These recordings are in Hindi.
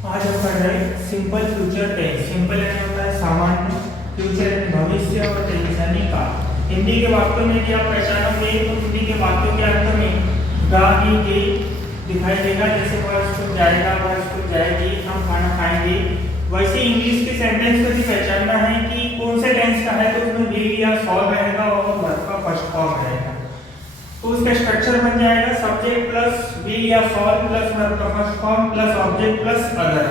आज हम पढ़ रहे हैं सिंपल फ्यूचर टेंस। सिंपल यानी होता है सामान्य, फ्यूचर भविष्य और टेंस यानी का। हिंदी के वाक्यों में भी आप पहचानोगे तो हिंदी के वाक्यों के अंत में गा ही गे दिखाई देगा। जैसे वह स्कूल जाएगा, वह स्कूल जाएगी, हम खाना खाएंगे। वैसे इंग्लिश के सेंटेंस को भी पहचानना है कि कौन से टेंस का है, तो उसमें विल या सॉल रहेगा और वर्ब का फर्स्ट फॉर्म रहेगा। तो उसका स्ट्रक्चर बन जाएगा सब्जेक्ट प्लस विल या सॉल प्लस वर्ब का first form plus object plus other.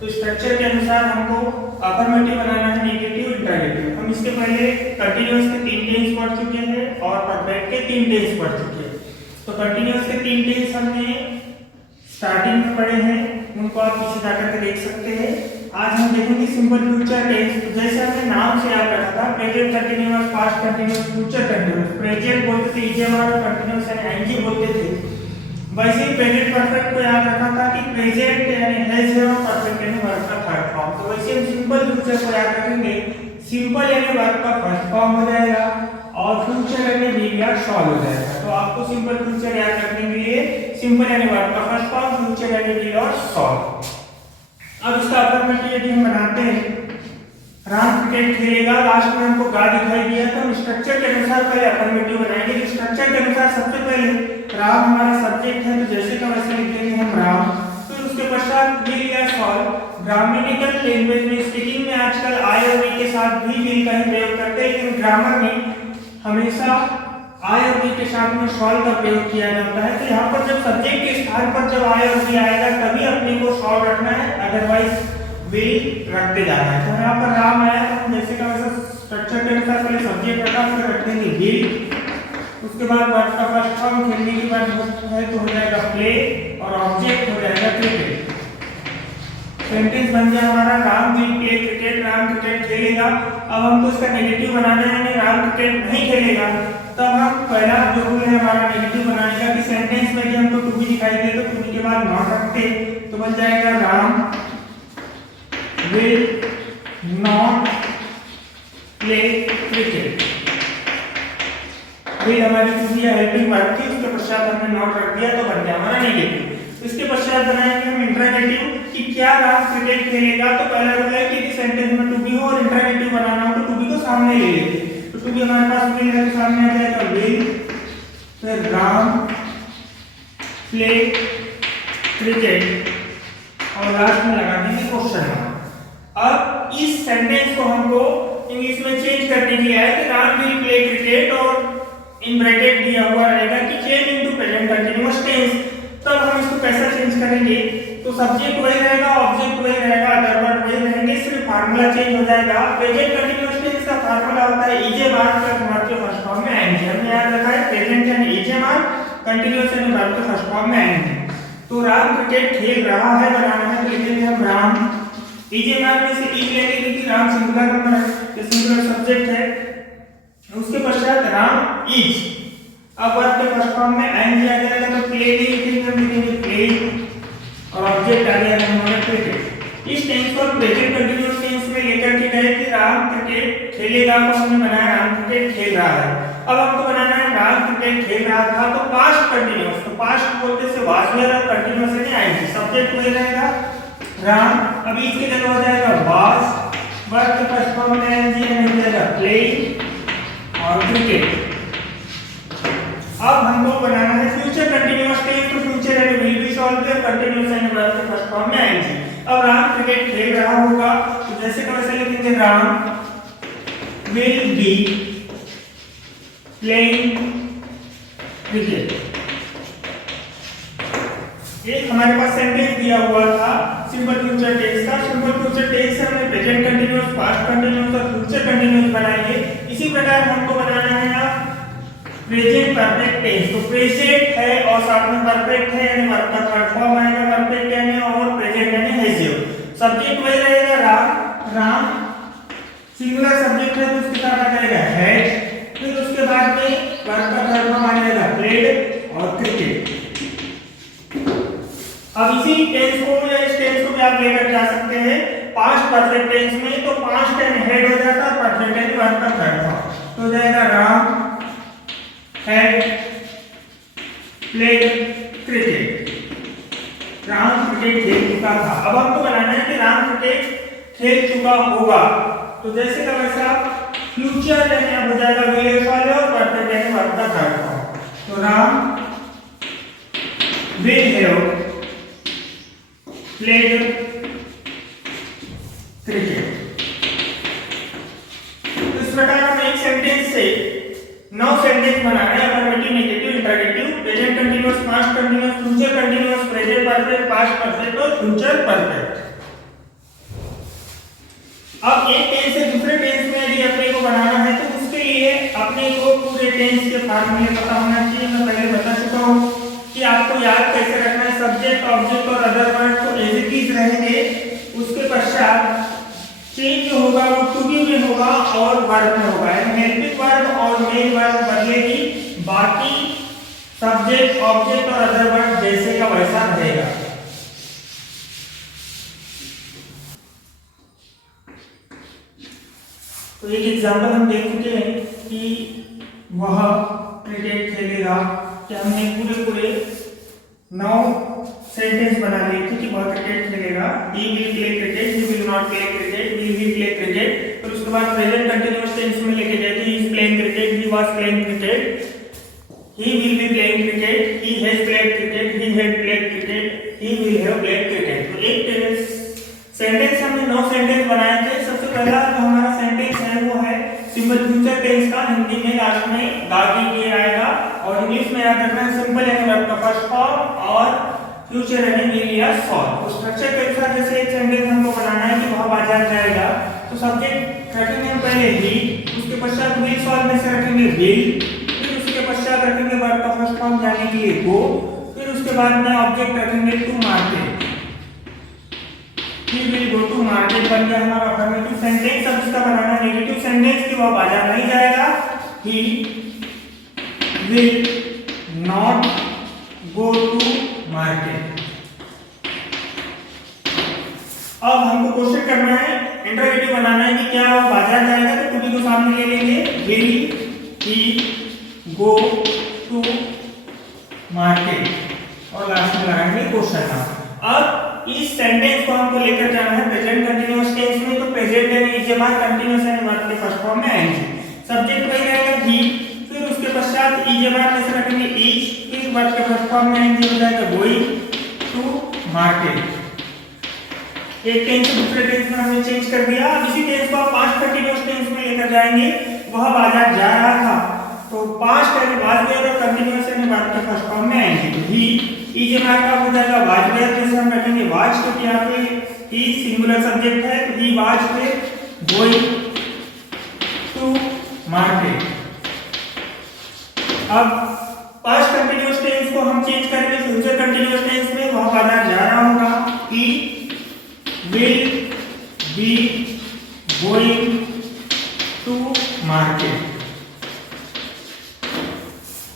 तो स्ट्रक्चर के अनुसार हमको अफर्मेटिव बनाना है, नेगेटिव, इंटरगेटिव। हम इसके पहले कंटीन्यूअस के 3 टेंस पढ़ चुके हैं और परफेक्ट के 3 टेंस पढ़ चुके हैं। तो कंटीन्यूअस के 3 टेंस हमने स्टार्टिंग में पढ़े हैं, उनको आप पीछे जाकर के देख सकते हैं। आज हम देखेंगे सिंपल फ्यूचर टेंस। जैसे हमने नाम से याद रखा था present continuous, past continuous, future continuous. Present बोलते थे ईजेआर और कंटीन्यूअस यानी आईएनजी बोलते थे। वैसे ही प्रेजेंट परफेक्ट को याद रखा था कि प्रेजेंट यानी हैज है और परफेक्ट यानी वर्ब का थर्ड फॉर्म। तो वैसे हम सिंपल फ्यूचर को याद रखेंगे, सिंपल यानी वर्ब का फर्स्ट फॉर्म हो जाएगा और फ्यूचर यानी विल या शॉल हो जाएगा। तो आपको सिंपल फ्यूचर याद रखने के लिए सिंपल यानी वर्ब का फर्स्ट फॉर्म, फ्यूचर यानी विल और शॉल। अब इसका अफर्मेटिव यदि हम बनाते हैं, राम क्रिकेट खेलेगा, लास्ट में हमको गा दिखाई दिया, तो हम स्ट्रक्चर के अनुसार पहले अफर्मेटिव बनाएंगे। स्ट्रक्चर के अनुसार सबसे पहले राम हमारा सब्जेक्ट है, तो जैसे का वैसे लिखेंगे हम राम। फिर उसके पश्चात विल या शॉल। ग्रामेटिकल लैंग्वेज में, स्पीकिंग में आजकल आई और वी के साथ भी विल का ही प्रयोग करते हैं, लेकिन ग्रामर में हमेशा आई और वी के साथ में शॉल का प्रयोग किया जाता है। तो यहाँ पर जब सब्जेक्ट के स्थान पर जब आई और वी आएगा तभी अपने को शॉल रखना है, अदरवाइज विल रखते जाना है। तो यहाँ पर राम आया तो हम जैसे का वैसा स्ट्रक्चर के अनुसार पहले सब्जेक्ट रखा, फिर रखेंगे विल। उसके बाद वर्ब का फर्स्ट फॉर्म खेलने की बात है तो हो जाएगा प्ले और ऑब्जेक्ट हो जाएगा क्रिकेट। सेंटेंस बन गया हमारा Ram will play cricket, Ram cricket खेलेगा। अब हमको इसका नेगेटिव बनाना है, राम क्रिकेट नहीं खेलेगा। तब हम पहला जो रूल है हमारा नेगेटिव बनाने का कि सेंटेंस में भी हमको टू बी दिखाई दे तो टू बी के बाद नॉट रखते, तो बन जाएगा Ram will not play cricket. Will हमारी टू बी हेल्पिंग वर्ब थी, उसके पश्चात हमने नॉट रख दिया तो बन गया हमारा नेगेटिव। इसके पश्चात बनाएंगे हम इंटरगेटिव कि क्या राम क्रिकेट खेलेगा। तो पहला रूल है कि सेंटेंस में टू बी हो और इंटरगेटिव बनाना हो तो टू बी को सामने ले लेते। तो टू बी हमारे पास विल है तो सामने आ जाएगा विल, फिर राम प्ले क्रिकेट और लास्ट में लगा देंगे क्वेश्चन मार्क। अब इस सेंटेंस को हमको इंग्लिश में चेंज करने के लिए है कि राम विल प्ले क्रिकेट और इन ब्रैकेट दिया हुआ रहेगा कि change into present continuous tense. तब हम इसको कैसे चेंज करेंगे, तो सब्जेक्ट वही रहेगा, ऑब्जेक्ट वही रहेगा, अदर वर्ब वही रहेंगे, सिर्फ फार्मूला चेंज हो जाएगा। प्रेजेंट कंटीन्यूअस टेंस का फार्मूला होता है ईजे मार्क प्लस वर्ब के फर्स्ट फॉर्म में आएंगे। हमने याद रखा है प्रेजेंट यानी ईजे मार्क, कंटीन्यूअस यानी वर्ब के फर्स्ट फॉर्म में आएंगे। तो राम क्रिकेट खेल रहा है बनाना है तो लिखेंगे हम राम, ईजे मार्क में से ई लेंगे क्योंकि राम सिंगुलर नंबर है, तो सिंगुलर सब्जेक्ट है। उसके पश्चात राम इज, अब वर्ब के फर्स्ट फॉर्म में आएंगे आ जाएगा तो प्ले नहीं लिखेंगे, हम लिखेंगे प्ले और ऑब्जेक्ट आ गया हमारा क्रिकेट। इस टेंस को प्रेजेंट कंटीन्यूअस टेंस में लेकर के गए कि राम क्रिकेट खेलेगा, तो हमने बनाया राम क्रिकेट खेल रहा है। अब हमको बनाना है राम क्रिकेट खेल रहा था तो पास्ट कंटीन्यूअस, तो पास्ट बोलते से वाज वेयर और कंटीन्यूअस नहीं आएगी, सब्जेक्ट वही रहेगा राम। अब इसके जगह हो जाएगा वाज, वर्ब के फर्स्ट फॉर्म में आएंगे हो जाएगा प्लेइंग और क्रिकेट। अब हमको बनाना है फ्यूचर कंटीन्यूअस टेंस, तो फ्यूचर यानी विल बी सॉल्व पे कंटीन्यूअस यानी वर्ब के फर्स्ट फॉर्म में आएंगे। अब राम क्रिकेट खेल रहा होगा तो जैसे का वैसे लिखेंगे Ram will be playing cricket. एक हमारे पास सेंटेंस दिया हुआ था सिंपल फ्यूचर टेंस का। सिंपल फ्यूचर टेंस से हमने प्रेजेंट कंटीन्यूअस, पास्ट कंटीन्यूअस और फ्यूचर कंटीन्यूअस बनाएंगे। इसी प्रकार हमको बनाना है अब प्रेजेंट परफेक्ट टेंस। तो प्रेजेंट है और साथ में परफेक्ट है यानी वर्ब का थर्ड फॉर्म आएगा परफेक्ट यानी, और प्रेजेंट यानी हैज यू। सब्जेक्ट वही रहेगा राम, राम सिंगुलर सब्जेक्ट है तो उसके साथ आ जाएगा हैज, फिर उसके बाद में वर्ब का थर्ड फॉर्म आ जाएगा प्लेड और क्रिकेट। अब इसी टेंस को या इस टेंस को भी आप लेकर जा सकते हैं पास्ट परफेक्ट टेंस में, तो पास्ट यानी हेड हो जाता है, परफेक्ट यानी वर्ब का थर्ड फॉर्म, तो हो जाएगा Ram had played cricket। Ram cricket खेल चुका था। अब हमको बनाना है कि राम क्रिकेट खेल चुका होगा, तो जैसे का वैसा फ्यूचर यानी हो जाएगा will वाले और परफेक्ट यानी वर्ब का थर्ड फॉर्म। तो Ram will have played cricket। तो इस प्रकार हम एक सेंटेंस से 9 सेंटेंस बना रहे हैं, affirmative, negative, interrogative, present continuous, past continuous, future continuous, present perfect, past perfect और फ्यूचर परफेक्ट। अब एक टेंस से दूसरे टेंस में यदि अपने को बनाना है तो उसके लिए अपने को पूरे टेंस के फार्मूले पता होना चाहिए। मैं पहले बता चुका हूं कि आपको याद कैसे रखना है। सब्जेक्ट, ऑब्जेक्ट और अदर वर्ड तो एज इट इज रहेंगे, उसके पश्चात चेंज जो होगा वो टू बी में होगा और वर्ब में होगा, यानी हेल्पिंग वर्ब और मेन वर्ब बदलेगी, बाकी सब्जेक्ट, ऑब्जेक्ट और अदर वर्ड जैसे का वैसा रहेगा। तो एक एग्जांपल हम देख चुके हैं कि वह क्रिकेट खेलेगा, कि हमने पूरे 9 सेंटेंस बना लिए थे कि वह क्रिकेट खेलेगा। he will play cricket, he will not play cricket, he will play cricket। फिर उसके बाद प्रेजेंट कंटीन्यूअस टेंस में लेके जाए तो he is playing cricket, he was playing cricket, he will be playing cricket, he has played cricket, he had played cricket, he will have played cricket। तो एक सेंटेंस हमने 9 सेंटेंस बनाए थे। सबसे पहला जो हमारा सेंटेंस है वो है सिंपल फ्यूचर टेंस का, हिंदी में लास्ट में दागी के आएगा और इंग्लिश में याद रखना है सिंपल यानी वर्ब का फर्स्ट फॉर्म और फ्यूचर यानी विल या शॉल। तो स्ट्रक्चर के अनुसार जैसे एक सेंटेंस हमको बनाना है कि वह बाजार जाएगा, तो सब्जेक्ट रखेंगे पहले ही, उसके पश्चात विल शॉल में से रखेंगे विल, फिर उसके पश्चात रखेंगे वर्ब का फर्स्ट फॉर्म जाने के लिए गो, फिर उसके बाद में ऑब्जेक्ट रखेंगे to market, he will go to market बन गया हमारा अफर्मेटिव सेंटेंस। अब इसका बनाना नेगेटिव सेंटेंस कि वह बाजार नहीं जाएगा, he will not go to market। अब हमको क्वेश्चन करना है, इंटरोगेटिव बनाना है कि क्या वो बाजार जाएगा, तो टू बी को सामने ले लेंगे, will he go to market और लास्ट में लगाएंगे क्वेश्चन मार्क। अब इस सेंटेंस को हमको लेकर जाना है प्रेजेंट कंटीन्यूअस टेंस में, तो प्रेजेंट यानी इज ए वर्ब, कंटीन्यूअस यानी वर्ब के फर्स्ट फॉर्म में आएंगे। सब्जेक्ट वही रहेगा ही, फिर उसके पश्चात इज ए वर्ब में से रखेंगे इज, फिर वर्ब के फर्स्ट फॉर्म में आएंगे हो जाएगा गोइंग टू मार्केट। एक टेंस से दूसरे टेंस में हमने चेंज कर दिया। अब इसी टेंस को पास्ट कंटीन्यूअस टेंस में लेकर जाएंगे, वह बाजार जा रहा था, तो पास्ट यानी वाज वेयर और कंटीन्यूअस यानी वर्ब के फर्स्ट फॉर्म में आएंगे। तो ही इज ए वर्ब का हो जाएगा वाज वेयर, जैसे हम रखेंगे वाज, क्योंकि यहाँ पे ही सिंगुलर सब्जेक्ट है, तो ही वाज पे गोइंग टू मार्केट। अब पास्ट कंटीन्यूअस टेंस को हम चेंज करेंगे फ्यूचर कंटीन्यूअस टेंस में, वह बाजार जा रहा होगा, he will be going to market.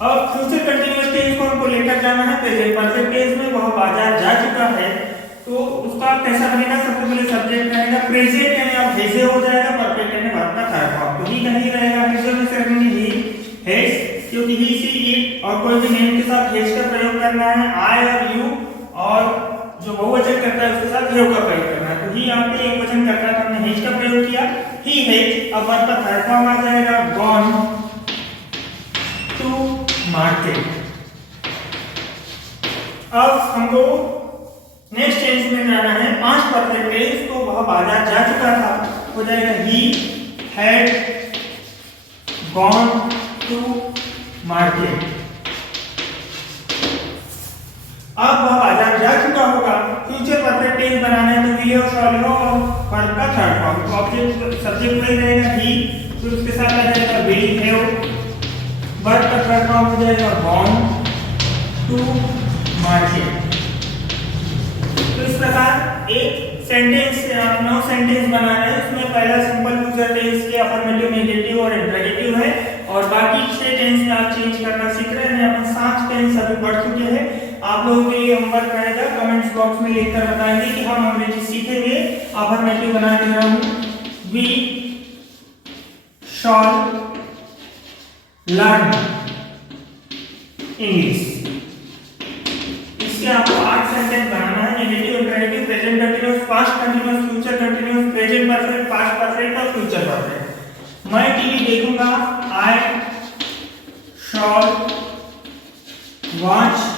अब फ्यूचर कंटीन्यूअस टेंस को हमको लेकर जाना है प्रेजेंट परफेक्ट टेंस में, वह बाजार जा चुका है, तो उसका कैसा बनेगा, सबसे पहले सब्जेक्ट रहेगा प्रेजेंट यानी अब हैज हो जाएगा, परफेक्ट यानी वर्ब का थर्ड फॉर्म, तो ही नहीं रहेगा, हैज में से रखेंगे ही हैज, क्योंकि ही सी इट और कोई भी नेम के साथ हैज का प्रयोग करना है, आई और यू और जो बहुवचन करता है उसके साथ हैव का प्रयोग करना है। तो ही यहाँ पे एक वचन करता है तो हमने हैज का प्रयोग किया, ही हैज, अब वर्ब का थर्ड फॉर्म आ जाएगा गॉन टू मार्केट। अब हमको नेक्स्ट टेंस में जाना है पास्ट परफेक्ट टेंस, तो वह बाजार जा चुका था, हो जाएगा he had gone to market. अब वह बाजार जा चुका होगा, फ्यूचर परफेक्ट टेंस बनाना है तो will shall और वर्ब का थर्ड फॉर्म, तो ऑब्जेक्ट सब्जेक्ट वही रहेगा ही, फिर उसके साथ आ जाएगा will have, वर्ब का थर्ड फॉर्म हो जाएगा गॉन टू मार्केट। तो इस प्रकार एक सेंटेंस 9 सेंटेंस बना रहे हैं, उसमें पहला सिंपल फ्यूचर टेंस के अफर्मेटिव, नेगेटिव और इंटरोगेटिव है, और बाकी 6 टेंस में आप चेंज करना सीख रहे हैं। अपन 7 टेंस अभी पढ़ चुके हैं। आप लोगों के लिए होमवर्क रहेगा, कमेंट्स बॉक्स में लिखकर बताएंगे कि हम अंग्रेजी सीखेंगे। अफर्मेटिव बना दे रहा हूं, वी शॉल लर्न इंग्लिश। इसके आपको 8 सेंटेंस बनाना है। Present continuous, past continuous, future continuous, present perfect, past perfect और फ्यूचर परफेक्ट। मैं टीवी देखूंगा, आई शॉल वॉच